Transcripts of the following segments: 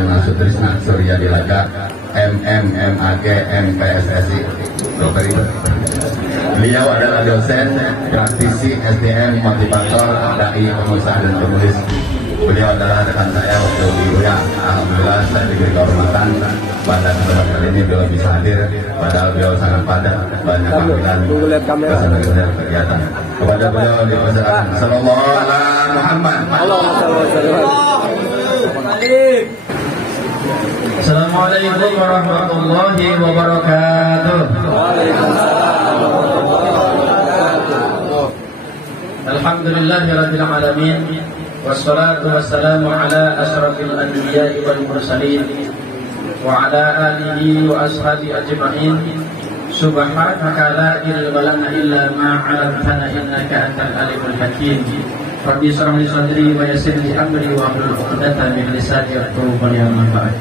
Hajilan Sutrisna Surya Dilaga MMMAG MPSSI. Beliau adalah dosen, praktisi, SDM, motivator, dai, pengusaha dan penulis. Beliau adalah rekan saya waktu di Buya. Alhamdulillah saya diberi kehormatan pada kesempatan kali ini beliau bisa hadir. Padahal beliau sangat padat, banyak panggilan kesana kegiatan. Kepada beliau dipersilakan. Sallallahu alaihi Muhammad. Assalamualaikum warahmatullahi wabarakatuh. Alhamdulillahirabbil alamin. Wassalatu wassalamu ala asyrafil anbiya'i wal mursalin wa ala alihi wa ashabi ajma'in. Subhanaka la ilma lana illa ma 'allamtana innaka antal alimul hakim. Rabbi shrah li sadri wa yassir li amri wa hlul 'uqdatam min lisani yafqahu qawli. Amma ba'd.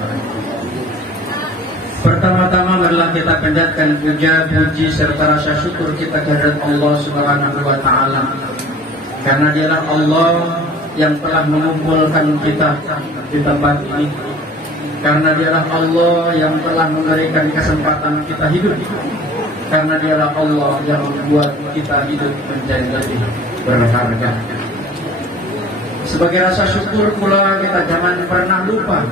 Pertama-tama marilah kita panjatkan puja, puji serta rasa syukur kita kehadirat Allah Subhanahu wa taala. Karena dialah Allah yang telah mengumpulkan kita di tempat ini. Karena dialah Allah yang telah memberikan kesempatan kita hidup. Karena dialah Allah yang membuat kita hidup menjadi lebih berharga. Sebagai rasa syukur pula kita jangan pernah lupa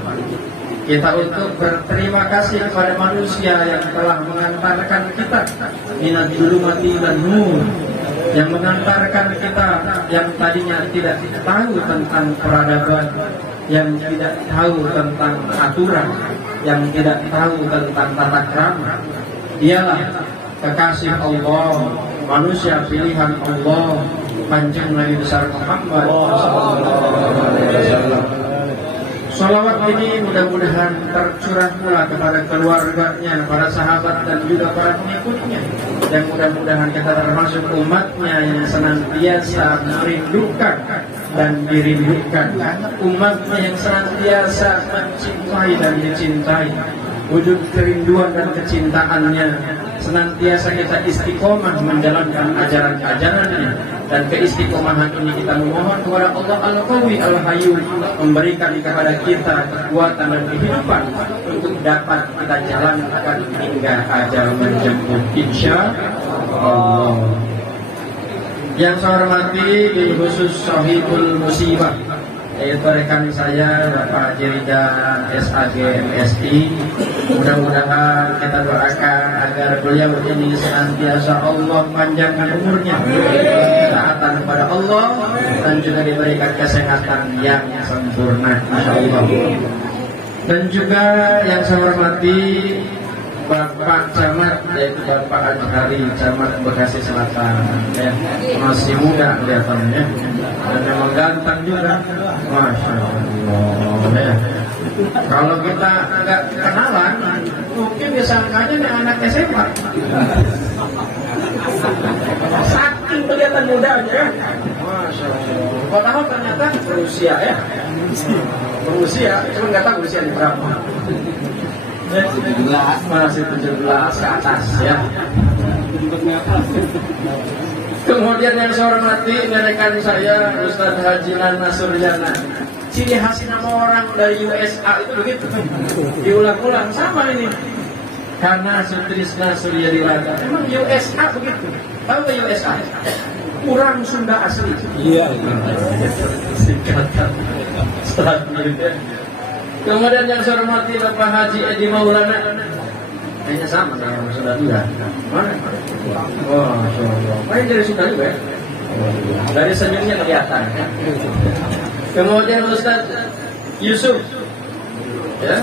kita untuk berterima kasih kepada manusia yang telah mengantarkan kita minat zulumati dan nur, yang mengantarkan kita yang tadinya tidak tahu tentang peradaban, yang tidak tahu tentang aturan, yang tidak tahu tentang tata krama. Dialah kekasih Allah, manusia pilihan Allah, Kanjeng Nabi besar Muhammad SAW. Salawat ini mudah-mudahan tercurah pula kepada keluarganya, para sahabat dan juga para pengikutnya. Dan mudah-mudahan kita termasuk umatnya yang senantiasa merindukan dan dirindukan. Umatnya yang senantiasa mencintai dan dicintai. Wujud kerinduan dan kecintaannya senantiasa kita istiqomah menjalankan ajaran-ajarannya. Dan keistiqomahan ini kita memohon kepada Allah Al-Qawi Al-Hayyu memberikan kepada kita kekuatan dan kehidupan untuk dapat kita jalankan hingga ajal menjemput, insya Allah. Yang saya hormati di khusus Sohibul Musibah, yaitu rekan saya Bapak Jirida SAG MSI. Mudah-mudahan kita doakan agar beliau ini senantiasa Allah panjangkan umurnya, taatan kepada Allah, dan juga diberikan kesehatan yang sempurna, insyaallah. Dan juga yang saya hormati Bapak Camat, yaitu Bapak Adhari, Camat Bekasi Selatan, ya, masih muda kelihatannya, dan memang ganteng juga, masya Allah. Ya. Kalau kita nggak kenalan, mungkin disangkanya nih anak SMA. Saking kelihatan muda aja, ya. Masya Allah. Padahal ternyata berusia, ya. Berusia, cuma nggak tahu usianya berapa. Masih 17 ke atas, ya. Kemudian yang saya hormati rekan saya Ustadz Hajilan Suryana. Ciri khas nama orang dari USA itu begitu, diulang-ulang sama ini. Karena Sutrisna Surya Dilaga, emang USA begitu. Tahu nggak USA? Kurang Sunda asli. Iya. Singkatan. Kemudian yang saya hormati Bapak Haji Edi Maulana. Kayaknya sama dengan Sunda juga. Mana? Oh, Masya Allah. Main dari Sunda juga, ya? Dari senyumnya kelihatan. Kemudian Ustaz Yusuf, ya,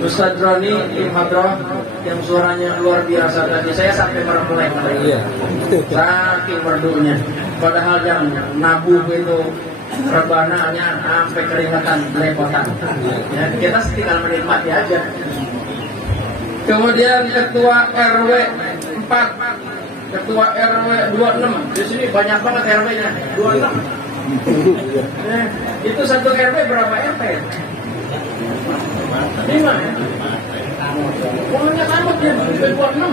Ustaz Roni Imhadroh yang suaranya luar biasa tadi. Saya sampai meremlek tadi, saking merdunya. Padahal yang nabuh itu rebananya sampai keringatan belepotan. Ya, kita tinggal menikmati aja. Kemudian Ketua RW 4, Ketua RW 26. Di sini banyak banget RW-nya, 26. Itu satu RW berapa RT? 5, ya? Pokoknya amat ya, 26.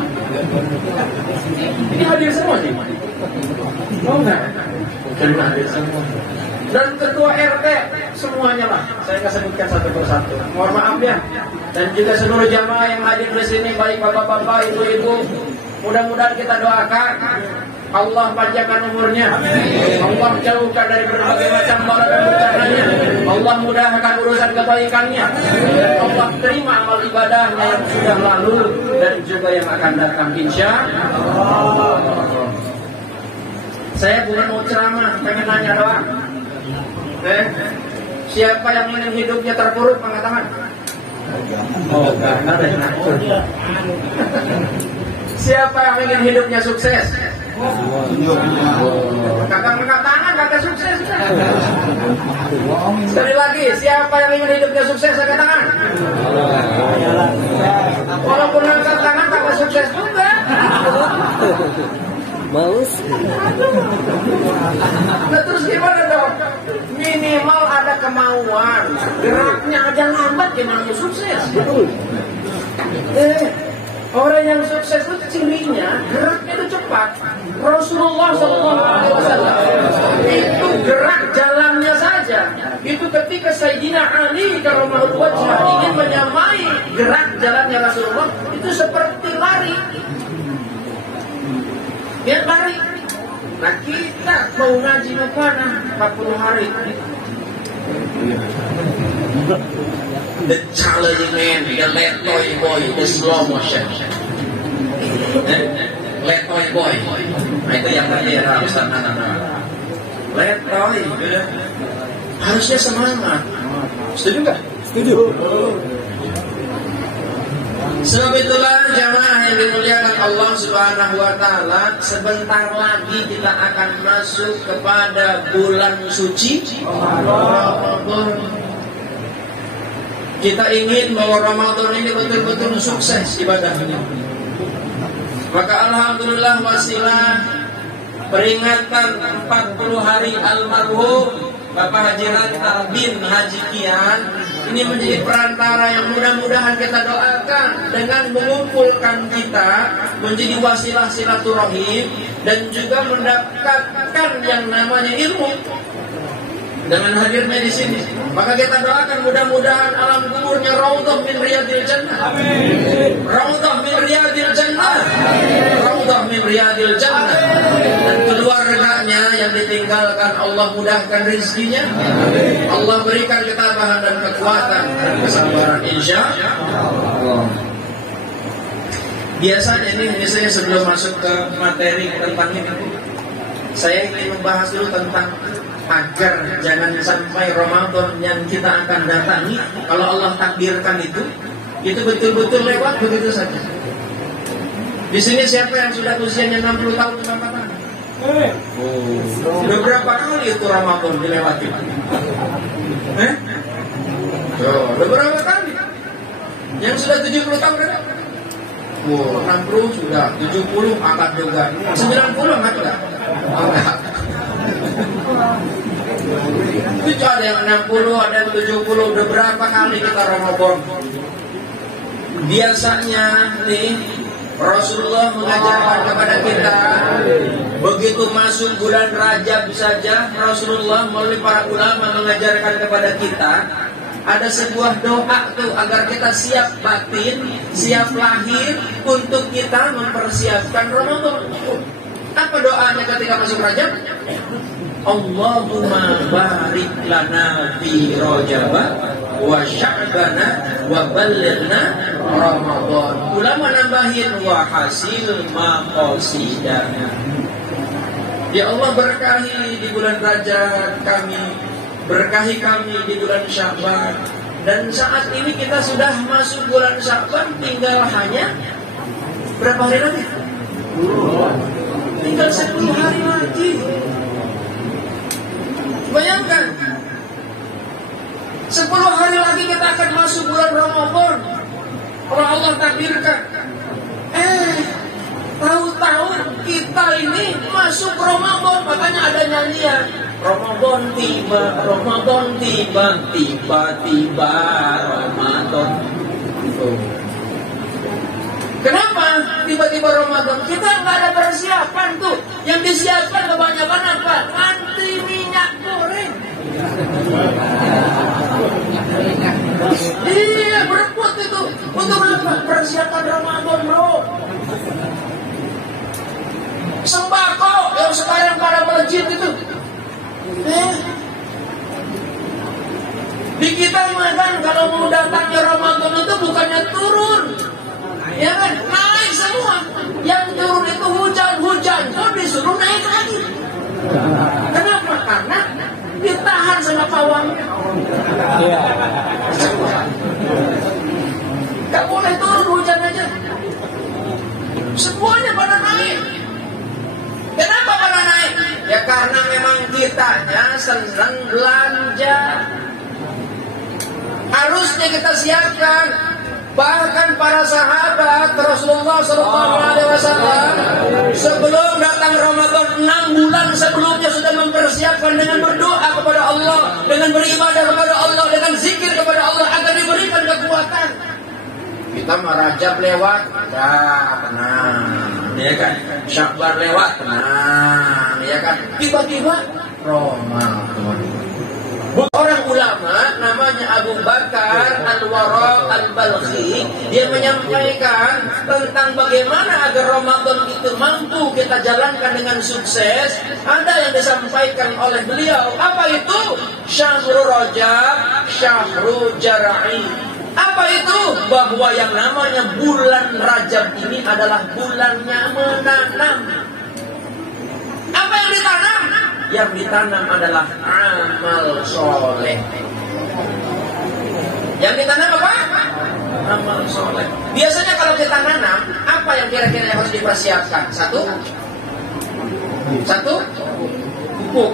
Ini hadir semua sih? Oh enggak? Bukan hadir semua. dan ketua RT, semuanya lah. Saya nggak sebutkan satu persatu. Mohon maaf ya. Dan juga seluruh jamaah yang hadir di sini, baik bapak-bapak, ibu-ibu. Mudah-mudahan kita doakan Allah panjangkan umurnya, Allah jauhkan dari berbagai macam bala dan bencananya, Allah mudahkan urusan kebaikannya, Allah terima amal ibadahnya yang sudah lalu dan juga yang akan datang, insya Allah. Saya bukan mau ceramah, pengen nanya doang. Siapa yang ingin hidupnya terpuruk, angkat tangan. Oh, enggak ada yang ngatur. Siapa yang ingin hidupnya sukses? Kakak angkat tangan, kakak sukses. Sekali lagi, siapa yang ingin hidupnya sukses, angkat tangan. Walaupun angkat tangan, kakak sukses juga. Maus. Nah, terus gimana dong? Minimal ada kemauan. Geraknya aja lambat, gimana sukses? Orang yang sukses itu cirinya geraknya itu cepat. Rasulullah SAW itu gerak jalannya saja. Itu ketika Sayyidina Ali karramallahu wajhah ingin menyamai gerak jalannya Rasulullah, itu seperti lari. Dia lari. Nah, kita mau ngaji mana 40 hari. The challenging man, the letoy boy, the slow motion. Letoy boy. Nah, itu yang tadi harus anak-anak. Letoy, harusnya semangat. Setuju nggak? Setuju. Sebab itulah jamaah yang dimuliakan Allah Subhanahu wa taala, sebentar lagi kita akan masuk kepada bulan suci Ramadan. Kita ingin bahwa Ramadan ini betul-betul sukses ibadahnya. Maka alhamdulillah wasilah peringatan 40 hari almarhum Bapak Haji Rantar bin Haji Kian ini menjadi perantara yang mudah-mudahan kita doakan dengan mengumpulkan kita menjadi wasilah silaturahim dan juga mendapatkan yang namanya ilmu dengan hadirnya di sini. Maka kita doakan mudah-mudahan alam kuburnya raudhah min riyadil jannah. Amin. Raudhah min riyadil jannah. Raudhah min riyadil jannah. Dan keluarganya yang ditinggalkan Allah mudahkan rezekinya. Allah berikan ketabahan dan kekuatan dan kesabaran insya Allah. Biasanya ini misalnya sebelum masuk ke materi tentang ini, saya ingin membahas dulu tentang agar jangan sampai Ramadan yang kita akan datangi, kalau Allah takdirkan itu betul-betul lewat begitu saja. Di sini siapa yang sudah usianya 60 tahun ke atas? Sudah berapa kali itu Ramadan dilewati? Sudah berapa kali? Yang sudah 70 tahun berapa? 60 sudah, 70 angkat juga, 90 angkat juga. Angkat. Itu ada yang 60, ada yang 70. Udah berapa kali kita Ramadan? Biasanya nih Rasulullah mengajarkan kepada kita, begitu masuk bulan Rajab saja Rasulullah melalui para ulama mengajarkan kepada kita ada sebuah doa tuh agar kita siap batin, siap lahir untuk kita mempersiapkan Ramadan. Apa doanya ketika masuk Rajab? Allahumma barik lana fi Rajab wa Sya'bana wa ballighna Ramadan. Ulama nambahin wa hasil maqasidana. Ya Allah, berkahi di bulan Rajab kami, berkahi kami di bulan Sya'ban. Dan saat ini kita sudah masuk bulan Sya'ban, tinggal hanya berapa hari lagi? Tinggal 10 hari lagi. Bayangkan 10 hari lagi kita akan masuk bulan Ramadan. Kalau Allah takdirkan, tahu-tahu kita ini masuk Ramadan. Makanya ada nyanyian Ramadan tiba, Ramadan tiba, tiba-tiba Ramadan. Kenapa tiba-tiba Ramadan? Kita nggak ada persiapan tuh. Yang disiapkan kebanyakan apa? Anti minyak goreng. Iya, berebut itu. Untuk apa? Persiapan Ramadan, bro. Sembako yang sekarang pada melejit itu. Di kita kan kalau mau datangnya Ramadan itu bukannya turun, ya kan, naik semua. Yang turun itu hujan pun disuruh naik lagi. Kenapa? Karena ditahan sama pawangnya. Gak boleh turun, hujan aja. Semuanya pada naik. Kenapa pada naik? Ya karena memang kitanya senang belanja. Harusnya kita siapkan. Bahkan para sahabat Rasulullah SAW sebelum datang Ramadan 6 bulan sebelumnya sudah mempersiapkan dengan berdoa kepada Allah, dengan beribadah kepada Allah, dengan zikir kepada Allah agar diberikan kekuatan. Kita Rajab lewat, ya tenang, ya kan. Syakban lewat, tenang, ya kan. Tiba-tiba Ramadan. Orang ulama namanya Abu Bakar Al-Wara Al-Balkhi, dia menyampaikan tentang bagaimana agar Ramadan itu mampu kita jalankan dengan sukses. Ada yang disampaikan oleh beliau, apa itu? Syahrul Rajab, Syahrul Jar'i. Apa itu? Bahwa yang namanya bulan Rajab ini adalah bulannya menanam. Apa yang ditanam? Yang ditanam adalah amal soleh. Yang ditanam apa? Amal soleh. Biasanya kalau kita nanam, apa yang kira-kira harus dipersiapkan? Satu, pupuk.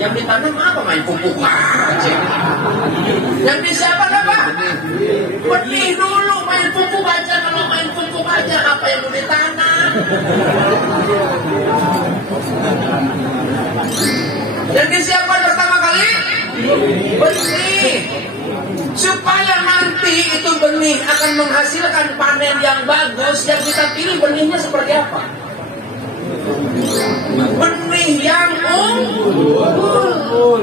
Yang ditanam apa? Main pupuk aja. Yang disiapkan apa? Benih dulu, main pupuk aja. Kalau main pupuk aja, apa yang mau ditanam? Yang disiapkan pertama kali benih, supaya nanti itu benih akan menghasilkan panen yang bagus. Yang kita pilih benihnya seperti apa? Benih yang unggul.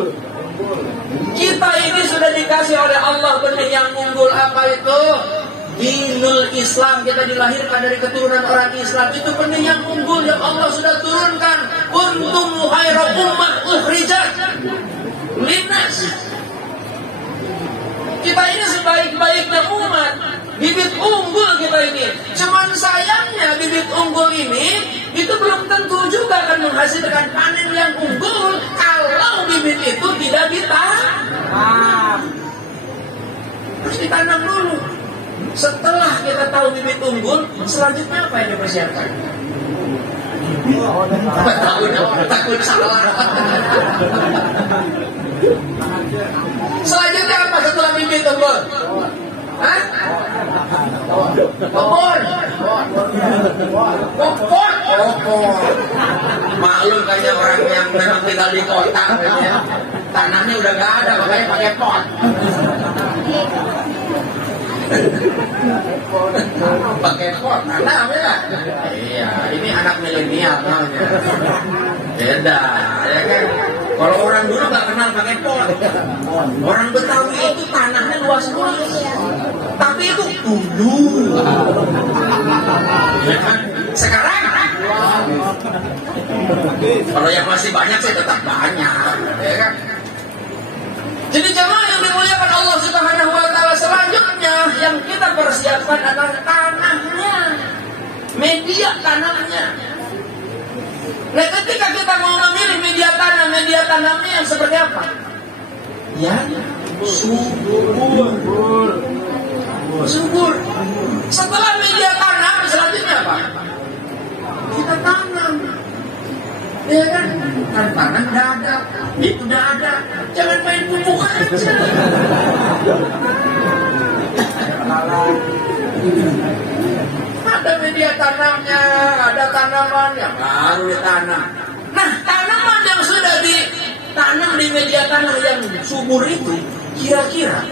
Kita ini sudah dikasih oleh Allah benih yang unggul. Apa itu? Dinul Islam, kita dilahirkan dari keturunan orang Islam. Itu benih yang unggul yang Allah sudah turunkan. Kuntum khairu ummah ukhrijat linnas. Kita ini sebaik-baiknya umat, bibit unggul kita ini. Cuman sayangnya bibit unggul ini itu belum tentu juga akan menghasilkan panen yang unggul kalau bibit itu tidak ditanam. Harus ditanam dulu. Setelah kita tahu bibit unggul, selanjutnya apa yang dipersiapkan? Takut salah. Selanjutnya apa setelah bibit unggul? Hah? Pohon. Maklum kayaknya orang yang memang tinggal di kota, ya. Tanahnya udah gak ada, makanya pakai pot. Pakai pot, tanah beda. Iya, ini anak milenial namanya. Beda, ya kan? Kalau orang dulu gak kenal pakai pot. Orang Betawi itu tanahnya luas-luas, tapi itu dulu. Ya kan? Sekarang kalau yang masih banyak sih tetap banyak, ya kan? Jadi jemaah yang dimuliakan Allah Subhanahu wa taala, selanjutnya yang kita persiapkan adalah tanahnya, media tanamnya. Nah, ketika kita mau memilih media tanamnya yang seperti apa? Ya, subur. Setelah media tanam, selanjutnya apa? Kita tanam. Ya kan? Tanam udah ada, itu udah ada. Jangan main pupuk aja. Ada media tanamnya, ada tanamannya, baru ditanam. Nah, tanaman yang sudah ditanam di media tanah yang subur itu, kira-kira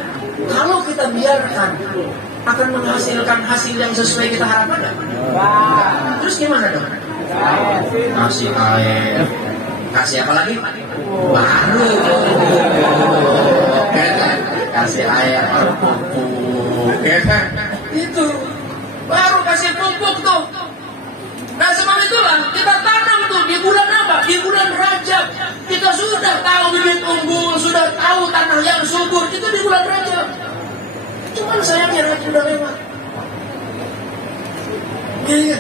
kalau kita biarkan akan menghasilkan hasil yang sesuai kita harapkan nggak? Terus gimana dong? Kasih air, kasih apa lagi? baru kasih air baru pupuk, itu baru kasih pupuk tuh. Nah sebab itulah kita tanam tuh di bulan apa? Di bulan Rajab. Kita sudah tahu bibit unggul, sudah tahu tanah yang subur, itu di bulan Rajab. Cuman sayangnya Rajab udah lewat. Iya.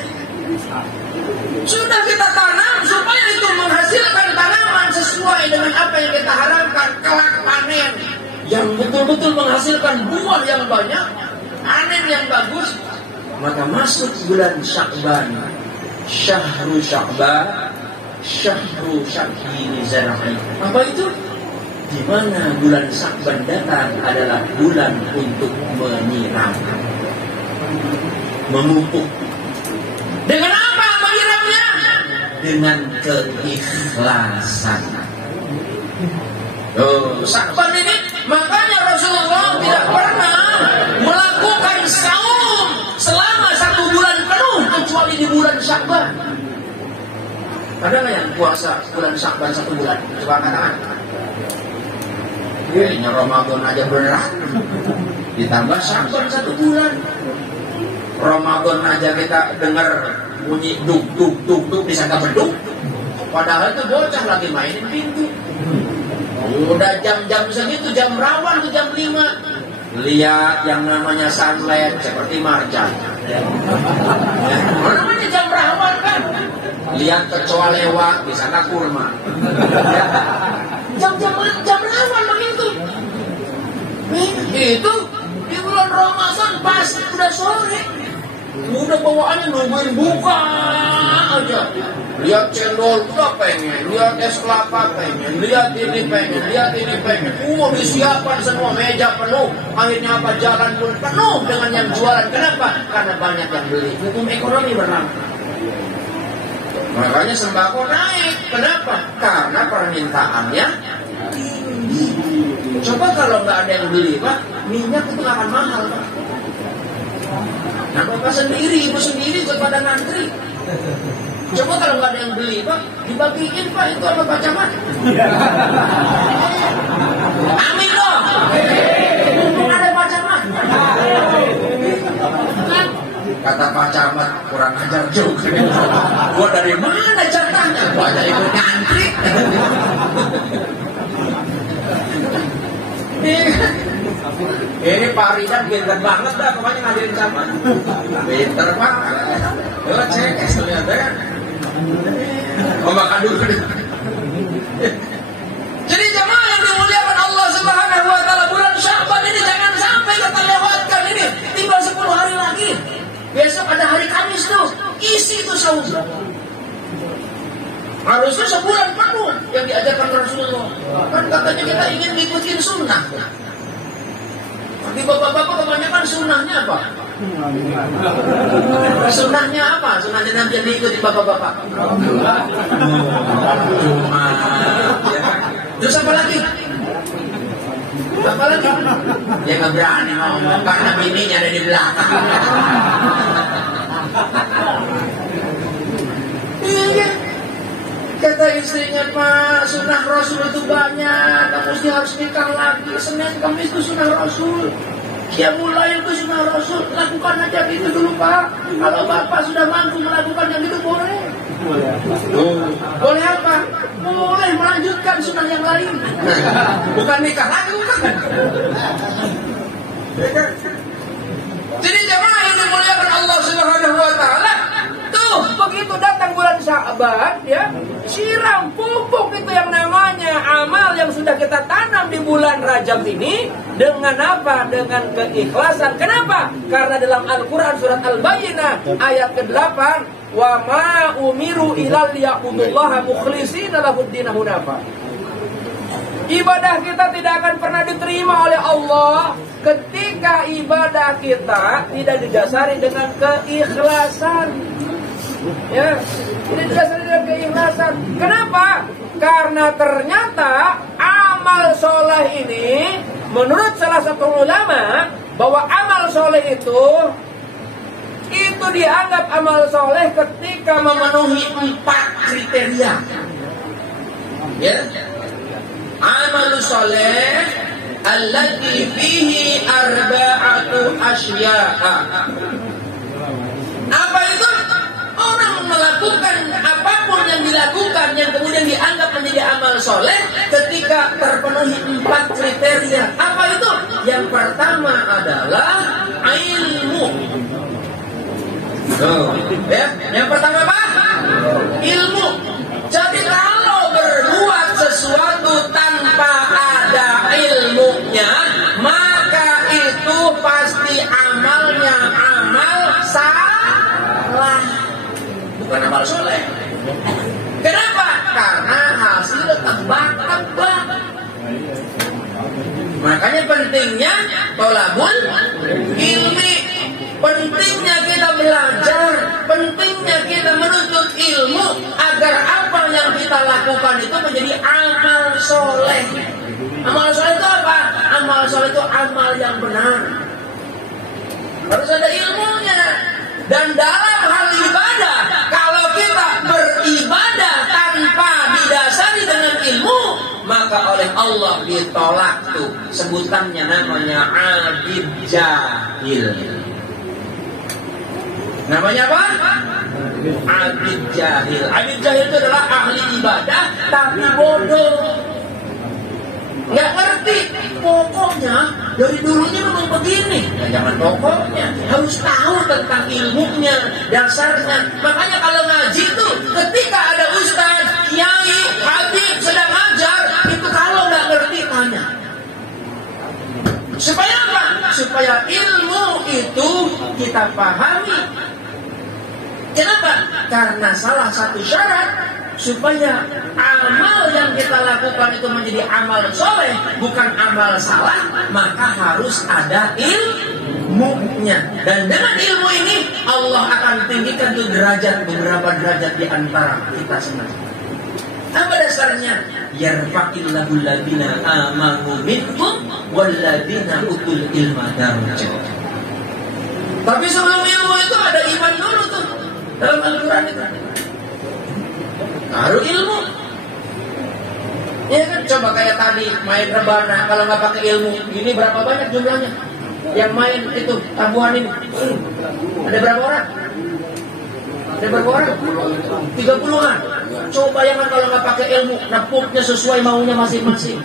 Sudah kita tanam supaya itu menghasilkan tanaman sesuai dengan apa yang kita harapkan, kelak panen yang betul-betul menghasilkan buah yang banyak, panen yang bagus. Maka masuk bulan Sya'ban, Syahrul Sya'ban, Syahrul Sya'bini Zar'i. Apa itu? Di mana bulan Sya'ban datang adalah bulan untuk menyiram, memupuk. Dengan apa menyiramnya? Dengan keikhlasan. Sya'ban ini, makanya Rasulullah tidak pernah melakukan saum selama 1 bulan penuh kecuali di bulan Sya'ban. Ada nggak yang puasa bulan Sya'ban 1 bulan? Coba katakan. Kayaknya Ramadan aja berat, ditambah Sya'ban 1 bulan. Ramadan aja kita dengar bunyi duk duk duk duk disangka beduk, padahal itu bocah lagi mainin pintu. Udah jam-jam segitu, jam rawan tuh jam 5. Lihat yang namanya sunlight seperti marjan. Namanya jam rawan kan. Lihat kecoa lewat di sana kurma. Jam rawan begitu. Itu di bulan Ramadan pasti udah sore. Udah bawaannya nungguin buka aja. Lihat cendol udah pengen, lihat es kelapa pengen, lihat ini pengen, lihat ini pengen. Disiapkan semua, meja penuh. Akhirnya apa? Jalan pun penuh dengan yang jualan. Kenapa? Karena banyak yang beli. Hukum ekonomi berlaku. Makanya sembako naik. Kenapa? Karena permintaannya tinggi. Coba kalau nggak ada yang beli, Pak, minyak itu akan mahal, Pak. Nah, Bapak sendiri, Ibu sendiri kepada ngantri. Coba kalau nggak ada yang beli, Pak, dibagiin, Pak, itu apa Pak Camat? Amin dong. Mumpung ada Pak Camat. Kata Pak Camat, kurang ajar juga. Gua dari mana jatahnya? Gua aja ikut ngantri. Ini Pak Ridan pinter banget dah, pokoknya ngadirin sama. Pinter banget. Coba cek, lihat kan. Oh, makan dulu. Jadi jemaah yang dimuliakan Allah Subhanahu wa taala, bulan Sya'ban ini jangan sampai kita lewatkan ini. Tinggal 10 hari lagi. Besok ada hari Kamis tuh. Isi itu saum. Harusnya sebulan penuh yang diajarkan Rasulullah. Kan katanya kita ingin ngikutin sunnah. Tapi bapak-bapak kebanyakan sunnahnya apa? Sunnahnya apa? Sunnahnya nanti yang diikuti bapak-bapak. Terus apa lagi? Apa lagi? Dia nggak berani ngomong karena bininya ada di belakang. Iya. Kata istrinya, Pak, sunnah Rasul itu banyak, kamu harus nikah lagi. Senin Kamis itu sunnah Rasul. Ya mulai itu sunnah Rasul, lakukan aja gitu dulu, Pak. Kalau Bapak sudah mampu melakukan yang itu boleh. Boleh apa? Boleh melanjutkan sunnah yang lain. Bukan nikah lagi, bukan. Jadi jemaah yang dimuliakan Allah Subhanahu wa taala, tuh begitu datang bulan Sya'ban, ya, siram pupuk itu yang namanya amal yang sudah kita tanam di bulan Rajab ini dengan apa? Dengan keikhlasan. Kenapa? Karena dalam Al-Qur'an surat Al-Bayyinah ayat ke-8, wa ma umiru illa liya'budullaha mukhlishina lahud-din hunafa. Ibadah kita tidak akan pernah diterima oleh Allah ketika ibadah kita tidak didasari dengan keikhlasan. Ya, tidak didasari dengan keikhlasan. Kenapa? Karena ternyata amal soleh ini, menurut salah satu ulama, bahwa amal soleh itu dianggap amal soleh ketika memenuhi 4 kriteria. Ya. Amal soleh allati fihi arba'atu asya'a. Apa itu? Orang melakukan apapun yang dilakukan yang kemudian dianggap menjadi amal soleh ketika terpenuhi 4 kriteria. Apa itu? Yang pertama adalah ilmu. Ya, yang pertama apa? Ilmu. Jadi kalau berbuat sesuatu tanpa ada ilmunya, maka itu pasti amalnya amal salah, bukan amal soleh. Kenapa? Karena hasil tebak-tebak. Makanya pentingnya tolabul ilmi, pentingnya kita belajar, pentingnya kita menuntut ilmu agar apa yang kita lakukan itu menjadi amal soleh. Amal soleh itu apa? Amal soleh itu amal yang benar. Harus ada ilmunya. Dan dalam hal ibadah, kalau kita beribadah tanpa didasari dengan ilmu, maka oleh Allah ditolak tuh. Sebutannya namanya abid jahil. Namanya apa? Abid jahil. Abid jahil itu adalah ahli ibadah tapi bodoh, nggak ngerti. Pokoknya dari dulunya memang begini. Ya, jangan pokoknya, harus tahu tentang ilmunya, dasarnya. Makanya kalau ngaji itu ketika ada ustaz, kiai, habib sedang ngajar, itu kalau nggak ngerti tanya. Supaya apa? Supaya ilmu itu kita pahami. Kenapa? Karena salah satu syarat supaya amal yang kita lakukan itu menjadi amal soleh, bukan amal salah, maka harus ada ilmunya. Dan dengan ilmu ini Allah akan tinggikan tuh derajat, beberapa derajat di antara kita semua. Apa dasarnya? Yarfa'illahu alladziina aamanu minkum walladziina utul ilma darajat. Tapi sebelum ilmu itu ada iman dulu tuh. Dalam Al-Quran itu baru ilmu. Ya kan, coba kayak tadi main rebana, kalau nggak pakai ilmu, ini berapa banyak jumlahnya yang main itu tabuhan ini? Ada berapa orang? Ada berapa orang? 30-an. Coba bayangkan kalau nggak pakai ilmu, nepuknya sesuai maunya masing-masing.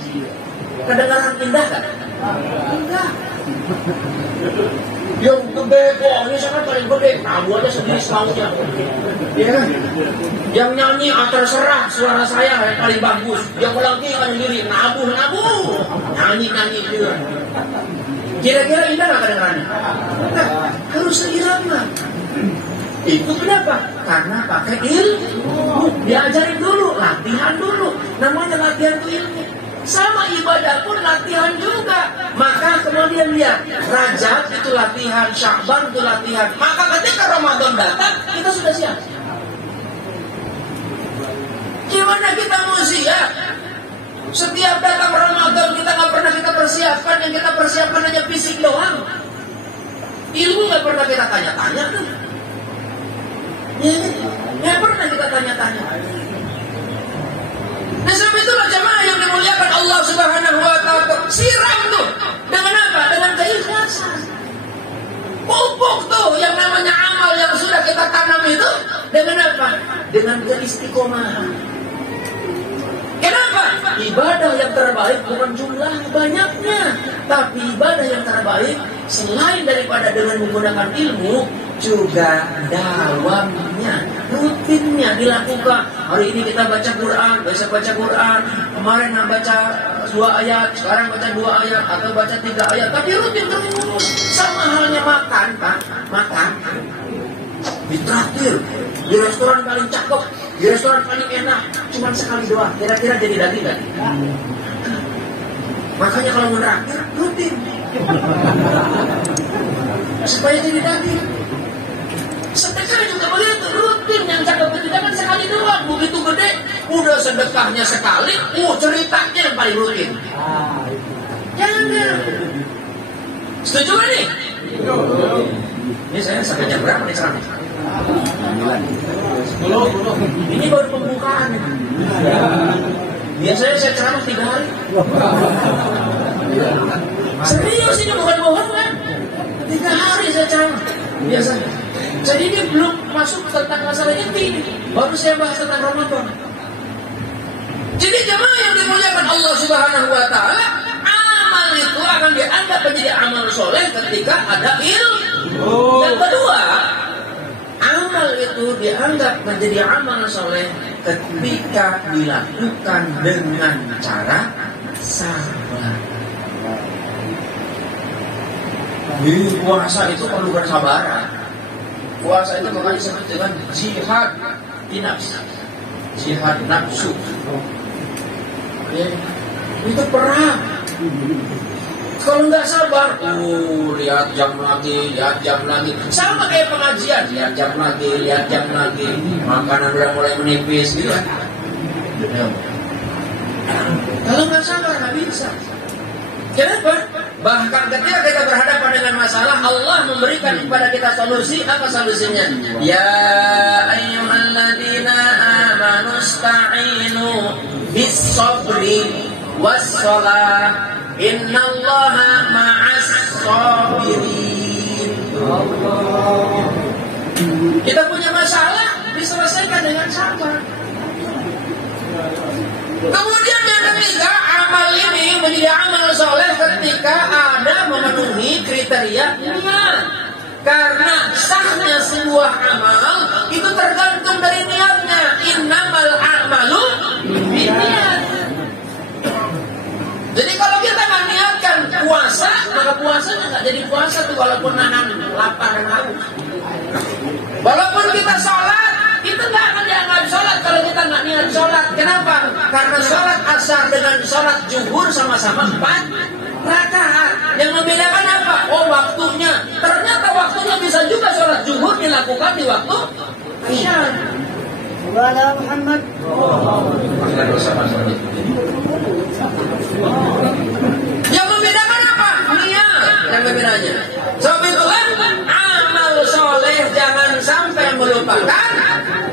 Kedengaran indah kan? Enggak. Yang gede kok, ini sangat paling gede. Nabu aja sendiri semaunya. Ya kan? Yang nyanyi terserah suara saya yang paling bagus. Yang lagi kan sendiri nabu. Nyanyi juga. Kira-kira indah nggak kedengarannya? Nah, harus seirama. Itu kenapa? Karena pakai ilmu. Diajarin dulu, latihan dulu. Namanya latihan itu ilmu. Sama ibadah pun latihan juga. Maka kemudian lihat, Rajab itu latihan, Sya'ban itu latihan. Maka ketika Ramadan datang, kita sudah siap. Gimana kita mau siap? Setiap datang Ramadan kita nggak pernah kita persiapkan. Yang kita persiapkan hanya fisik doang. Ilmu nggak pernah kita tanya-tanya tuh. Ya, nggak pernah kita tanya-tanya. Nah, sebab itulah jemaah yang dimuliakan Allah Subhanahu wa ta'ala, siram tuh dengan apa? Dengan keikhlasan. Pupuk tuh yang namanya amal yang sudah kita tanam itu dengan apa? Dengan keistiqomahan. Kenapa? Ibadah yang terbaik bukan jumlah banyaknya, tapi ibadah yang terbaik selain daripada dengan menggunakan ilmu, juga dawamnya, rutinnya dilakukan. Hari ini kita baca Quran, besok baca Quran, kemarin baca 2 ayat, sekarang baca 2 ayat, atau baca 3 ayat, tapi rutin terus. Sama halnya makan, Pak, makan ditraktir di restoran paling cakep, di restoran paling enak, cuma sekali doang, kira-kira jadi daging nggak? Makanya kalau mau traktir rutin supaya jadi daging. Sedekah juga begitu, rutin. Yang cakep itu jangan sekali doang, begitu gede, udah sedekahnya sekali, ceritanya yang paling rutin. Jangan. Setuju gak nih? Ini saya sengaja berapa nih sekarang? 10. Ini baru pembukaan. Biasanya saya ceramah 3 hari. Serius ini bukan bohongan. 3 hari saya ceramah biasanya. Jadi ini belum masuk tentang masalah inti, baru saya bahas tentang Ramadan. Jadi jemaah yang dimuliakan Allah Subhanahu wa taala, amal itu akan dianggap menjadi amal soleh ketika ada ilmu. Yang kedua, amal itu dianggap menjadi amal soleh ketika dilakukan dengan cara sabar. Puasa itu perlu bersabaran. Puasa itu makanya disebut dengan jihad nafsu. Jihad nafsu. Itu perang. Kalau nggak sabar, lihat jam lagi. Sama kayak pengajian, lihat jam lagi. Makanan udah mulai menipis, gitu kan? Kalau nggak sabar, nggak bisa. Kenapa? Bahkan ketika kita berhadapan dengan masalah, Allah memberikan kepada kita solusi. Apa solusinya? Ya ayyuhalladzina amanu ista'inu bis-sabri was-shalah. Innallaha ma'as sabirin. Kita punya masalah diselesaikan dengan sabar. Kemudian yang ketiga, amal ini menjadi amal soleh ketika ada memenuhi kriteria niat. Karena sahnya sebuah amal itu tergantung dari niatnya. Innamal a'malu binniyat. Jadi kalau kita nggak niatkan puasa, maka puasanya nggak jadi puasa tuh, walaupun nahan lapar dan haus. Walaupun kita sholat, kita nggak akan dianggap sholat kalau kita nggak niat sholat. Kenapa? Karena sholat asar dengan sholat zuhur sama-sama 4 rakaat. Yang membedakan apa? Oh, waktunya. Ternyata waktunya bisa juga sholat zuhur dilakukan di waktu asyar. Wala Muhammad. Yang membedakan apa? Niat. Yang membedakannya. Sebab itulah amal soleh jangan sampai melupakan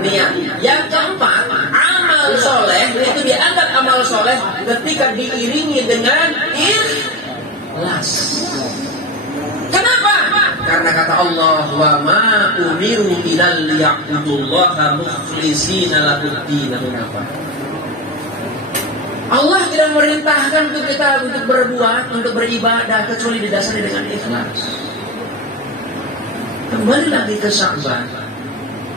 niat. Yang keempat, amal soleh itu dianggap amal soleh ketika diiringi dengan ikhlas. Kenapa? Karena kata Allah, wa ma umiru illa liya'budullaha mukhlishina lahud-din. Allah tidak merintahkan untuk kita untuk berbuat, untuk beribadah kecuali didasari dengan ikhlas. Kembali lagi ke Sya'ban.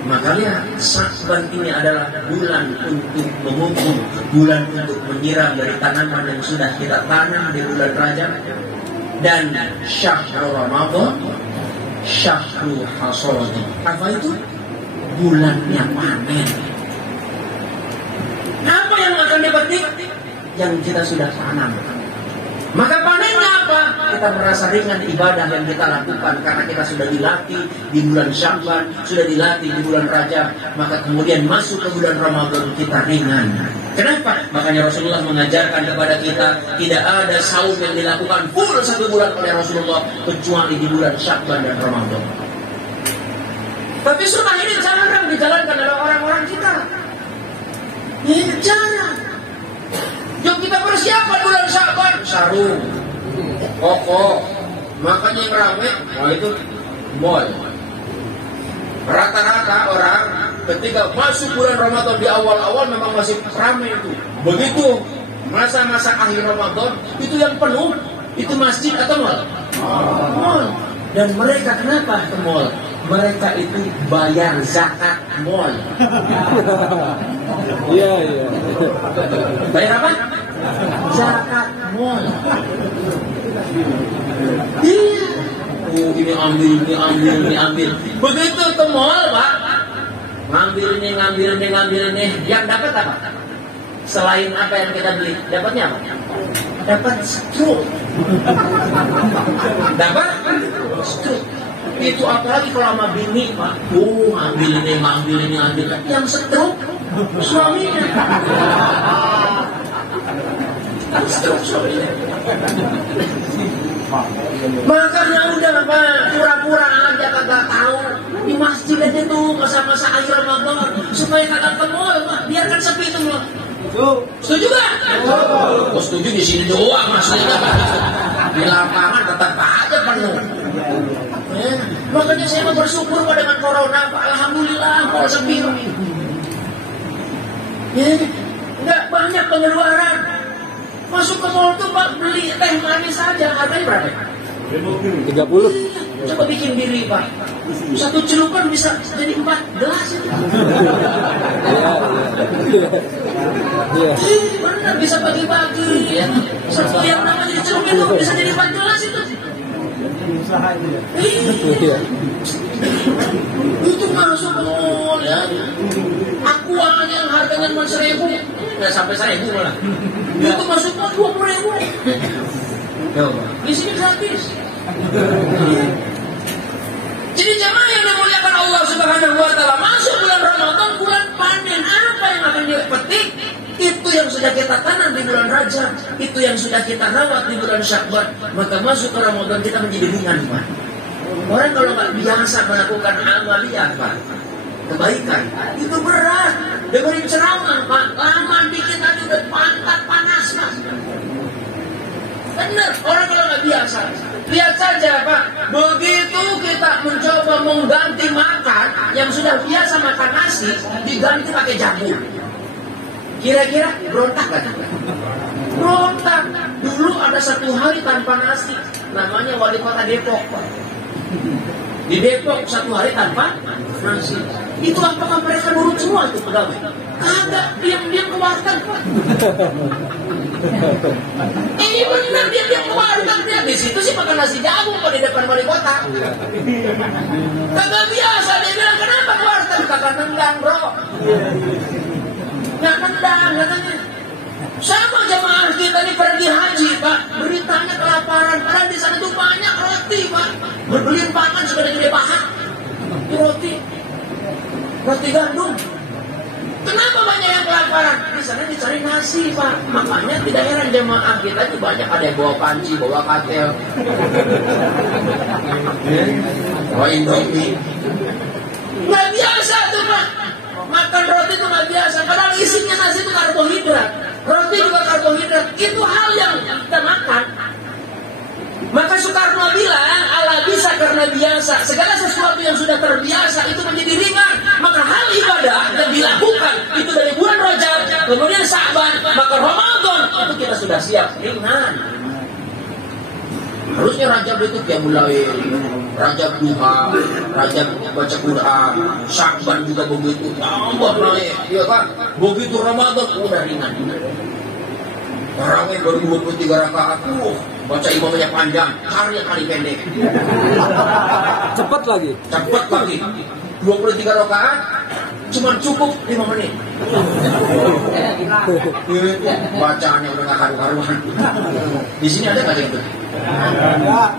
Maka lihat, Sya'ban ini adalah bulan untuk memupuk, bulan untuk menyiram dari tanaman yang sudah kita tanam di bulan Rajab. Dan syahrul Ramadan, syahrul hasad. Apa itu? Bulannya panen. Apa yang akan dipetik? Yang kita sudah tanam. Maka panennya apa? Kita merasa ringan ibadah yang kita lakukan karena kita sudah dilatih di bulan Sya'ban, sudah dilatih di bulan Rajab. Maka kemudian masuk ke bulan Ramadan kita ringan. Kenapa? Makanya Rasulullah mengajarkan kepada kita tidak ada saum yang dilakukan full 1 bulan oleh Rasulullah kecuali di bulan Sya'ban dan Ramadan. Tapi sunnah ini jarang dijalankan oleh orang-orang kita. Ini jarang. Yang kita persiapan bulan Sya'ban, sarung, koko, makanya yang ramai, itu mall. Rata-rata orang ketika masuk bulan Ramadan di awal-awal memang masih ramai itu. Begitu masa-masa akhir Ramadan itu yang penuh itu masjid atau mall? Mall. Dan mereka kenapa ke mall? Mereka itu bayar zakat mall. Iya. Bayar apa? Zakat mall. Iya. Oh, ini ambil. Begitu ke mall, Pak. Ngambil ini. Yang dapat apa? Selain apa yang kita beli, dapatnya apa? Dapat stroke. Dapat stroke. Itu apalagi kalau sama bini, Pak. Oh, ambil ini. Yang stroke suaminya. Stroke suaminya. Makanya udah Pak, pura-pura aja kagak tahu. Di masjid aja tuh masa-masa akhir Ramadan supaya kagak ke mall, Pak. Biarkan sepi itu, Pak. Setuju gak? Oh, setuju di sini doang maksudnya. Di lapangan tetap aja penuh. Makanya saya mau bersyukur Pak dengan corona Pak. Alhamdulillah mau sepi. Nggak banyak pengeluaran. Masuk ke mall tuh Pak beli teh manis saja harganya berapa? 30. Coba bikin diri Pak. Satu celupan bisa jadi 4 gelas itu. Benar bisa bagi-bagi ya. Satu yang namanya celup itu bisa jadi 4 gelas itu. Itu masuk mall ya. Aqua yang harganya cuma 1.000, nggak sampai 1.000 malah. Itu masuk mall 20.000. Di sini gratis. Jadi jemaah yang dimuliakan Allah Subhanahu wa taala, masuk bulan Ramadan, bulan panen. Apa yang akan dipetik? Itu yang sudah kita tanam di bulan Rajab, itu yang sudah kita rawat di bulan Syakban. Maka masuk ke Ramadan kita menjadi ringan, Pak. Orang kalau nggak biasa melakukan amaliyah, Pak, kebaikan, itu berat. Dengerin ceramah, Pak, lama dikit aja udah pantat panas, Pak. Benar, orang kalau nggak biasa. Lihat saja Pak, begitu kita mencoba mengganti makan yang sudah biasa makan nasi, diganti pakai jagung. Kira-kira berontak gak? Berontak. Dulu ada 1 hari tanpa nasi, namanya wali kota Depok Pak. Di Depok 1 hari tanpa nasi. Itu apakah mereka nurut semua itu pegawai? Kagak, diam-diam ke warteg Pak. Ini benar dia ke warteg dia. Di situ sih makan nasi jagung kok di depan wali kota. Kagak biasa dia bilang kenapa ke warteg? Kagak nendang bro. Nggak nendang katanya. Sama jemaah kita ini pergi haji Pak, beritanya kelaparan. Padahal di sana tuh banyak roti Pak. Berbelian pangan sudah gede paha. Roti gandum. Kenapa banyak yang kelaparan? Di sana dicari nasi Pak. Makanya di daerah jemaah kita itu banyak ada yang bawa panci, bawa katel, bawa indomie. Nggak biasa tuh Pak. Makan roti itu nggak biasa. Padahal isinya nasi itu karbohidrat. Roti juga karbohidrat. Itu hal yang kita makan. Maka Soekarno bilang, Allah bisa karena biasa. Segala sesuatu yang sudah terbiasa itu menjadi ringan. Maka hal ibadah yang dilakukan itu dari bulan Rajab, kemudian Sya'ban, maka Ramadan itu kita sudah siap ringan. Harusnya Rajab itu qiyamul lail, Rajab duha, Rajab baca Quran, Sya'ban juga begitu, tambah naik, ya kan? Begitu Ramadan udah ringan. Tarawih baru 23 rakaat, baca imamnya panjang, cari yang kali pendek. Cepat lagi. 23 rakaat cuma cukup 5 menit. Bacaannya udah gak karu-karuan. Di sini ada nggak yang itu? Ada.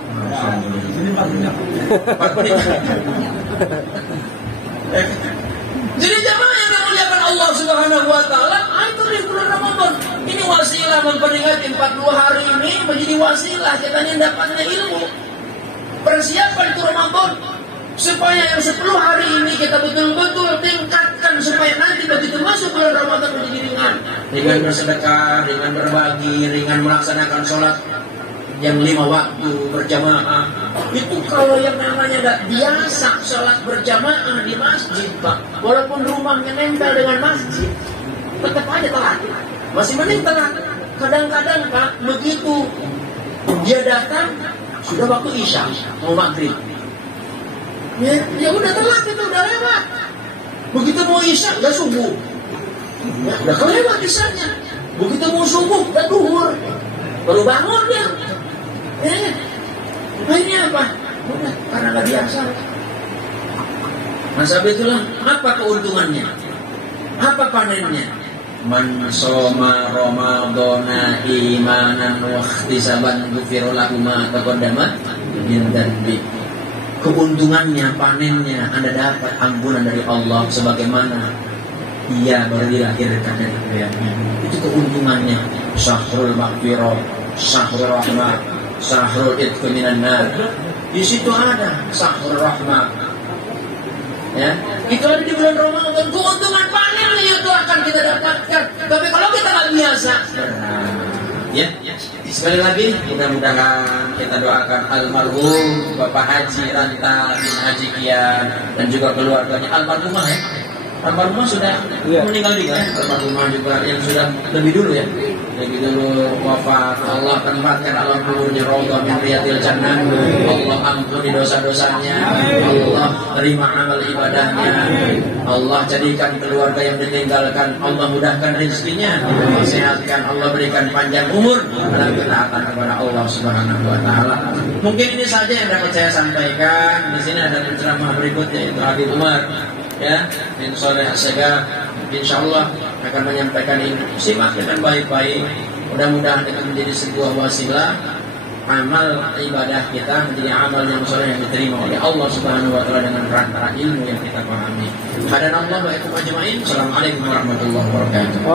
Jadi jemaah yang dimuliakan Allah Subhanahu wa taala, itu di bulan Ramadan. Ini wasilah memperingati 40 hari ini menjadi wasilah kita mendapatkan ilmu. Persiapan itu Ramadan supaya yang 10 hari ini kita betul-betul tingkatkan supaya nanti begitu masuk bulan Ramadan menjadi ringan. Dengan bersedekah, dengan berbagi, dengan melaksanakan sholat yang 5 waktu berjamaah. Itu kalau yang namanya gak biasa sholat berjamaah di masjid Pak, walaupun rumahnya nempel dengan masjid, tetap aja telat. Masih mending telat. Kadang-kadang Pak, begitu dia datang sudah waktu isya mau maghrib, ya udah telat, itu udah lewat. Begitu mau isya udah subuh, ya udah kelewat isyanya. Begitu mau subuh udah duhur, baru bangun dia. Ini apa? Udah, karena gak biasa. Masa itulah apa keuntungannya? Apa panennya? Man soma Ramadana imanan wa ihtisaban ghufira lahu ma taqaddama min dhanbi. Keuntungannya, panennya Anda dapat ampunan dari Allah sebagaimana ia baru dilahirkan dari ayahnya. Itu keuntungannya. Syahrul maghfirah, syahrul rahmah, syahrul itqu minan nar. Di situ ada syahrul rahmah. Ya, itu ada di bulan Ramadan. Keuntungan panen itu akan kita dapatkan. Tapi kalau kita nggak biasa, ya, sekali lagi mudah-mudahan kita doakan almarhum Bapak Haji Ranta bin Haji Kian dan juga keluarganya, almarhumah ya. Almarhumah sudah meninggal juga, almarhumah juga yang sudah lebih dulu ya, lebih dulu wafat. Allah tempatkan alam kuburnya raudhah min riyadil jannah. Allah ampuni dosa-dosanya, Allah terima amal ibadahnya, Allah jadikan keluarga yang ditinggalkan, Allah mudahkan rezekinya, Allah sehatkan, Allah berikan panjang umur dalam ketaatan kepada Allah Subhanahu wa taala. Mungkin ini saja yang dapat saya sampaikan. Di sini ada ceramah berikutnya, itu Habib Umar ya, bin Saleh As-Segaf, insyaallah akan menyampaikan ini. Simak dengan baik-baik. Mudah-mudahan akan menjadi sebuah wasilah amal ibadah kita menjadi amal yang soleh yang diterima oleh Allah Subhanahu wa taala dengan perantara ilmu yang kita pahami. Hadanallahu wa iyyakum ajma'in. Assalamualaikum warahmatullahi wabarakatuh.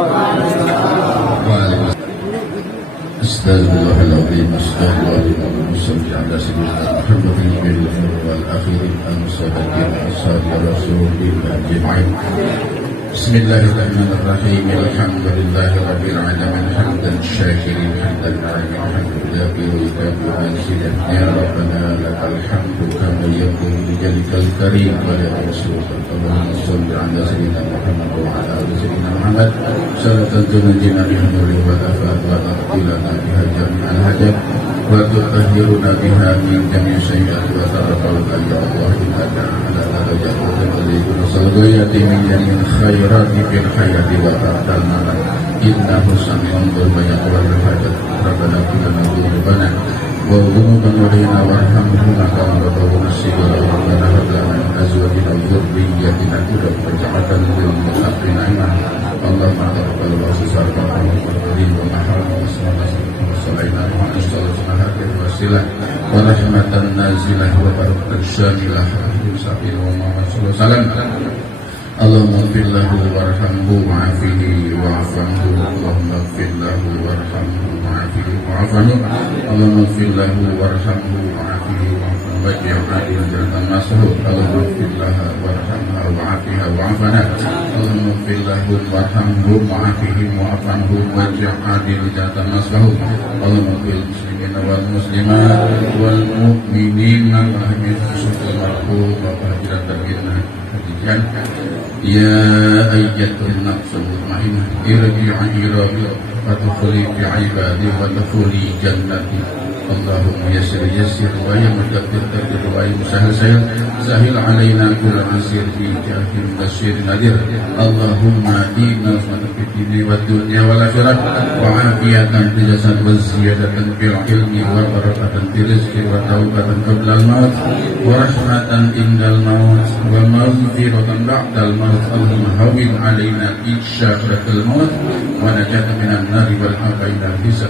Astagfirullahaladzim, astagfirullahaladzim, salli ala sayyidina Muhammadin wal akhirin al-musaddiqin ashabi rasulillah jami'in. Bismillahirrahmanirrahim. Alhamdulillahi rabbil alamin, hamdan syakirin, hamdan na'imin, hamdan yaqirin, ya rabbana lakal hamdu kama yakunu bijalikal karim wa ya rasulullah salli ala sayyidina Muhammad wa ala ali sayyidina Muhammad salatan tunjina biha nuri wa afat wa taqbilana biha jami'al hajat wa tutahhiruna biha min jami'i sayyi'at wa tarfa'uka ya Allah innaka ala darajat wa tadribuna salawati min jami'il khairati fil hayati wa ta'tal malam innahu sami'un banyak wa hajat rabbana kulana dhunubana wa dhunuban walina warhamhuna kama rabbuka sigala rabbana hablana min azwajina wa dhurriyyatina qurrata a'yunin lil muttaqina imama Allahumma taqabbal wa sallallahu alaihi wa sallam wasilah wa rahmatan nazilah wa barakatan syamilah sabil Muhammad sallallahu alaihi wasallam. Allahumma ighfir lahu warhamhu wa'afihi wa'afanhu. Allahumma ighfir lahu warhamhu wa'afihi wa'afanhu. Allahumma ighfir lahu warhamhu wa'afihi wa'afanhu waj'al adil jannatan nasuhu. Allahumma ighfir laha warhamha wa'afiha wa'afanha. Allahumma ighfir lahu warhamhu wa'afihi wa'afanhu waj'al adil jannatan nasuhu. Allahumma ighfir muslimina wal muslimat wal mu'minina wal mu'minat wa hadirat al-jannah. Ya ayyatuhan nafsul mutmainnah irji'i ila fadkhuli fi ibadi wa dkhuli jannati. Allahumma yassir wa ya mudabbir tadbir wa ya musahhil sahil alaina kull asir fi jahil basir nadir. Allahumma inna fid dini wad dunya wal akhirah wa afiyatan fil jasad wa ziyadatan fil ilmi wa barakatan fil rizqi wa taubatan qabla al maut wa rahmatan indal maut wa maghfiratan ba'dal maut. Allahumma hawwin alaina isyaratul maut wa najatan minan nari wal afaina hisab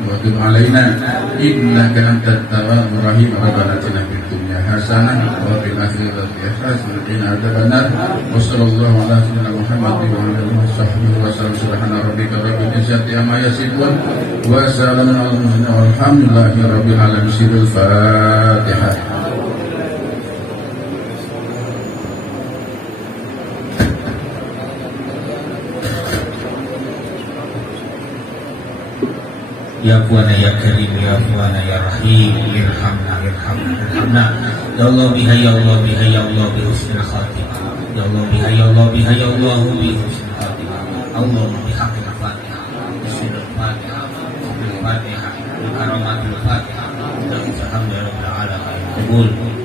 wa tub alaina innaka antat tawwabur rahim. Rabbana atina fid dunya hasanah wa fil akhirati hasanah wa qina adzabannar. Wa sallallahu ala sayyidina Muhammad wa ala alihi wa sallam. Subhana rabbika rabbil izzati amma yasifun wa salamun alal mursalin walhamdulillahi rabbil alamin. Sirul Fatihah. Ya Tuhan ya Karim ya Tuhan ya Rahim irhamna irhamna irhamna ya Allah biha ya Allah biha ya Allah bi husnil khatimah ya Allah biha ya Allah biha ya Allah bi husnil khatimah. Allahumma bihaqqil Fatihah bismil Fatihah bil Fatihah bi karamatil Fatihah. Alhamdulillah rabbil alamin.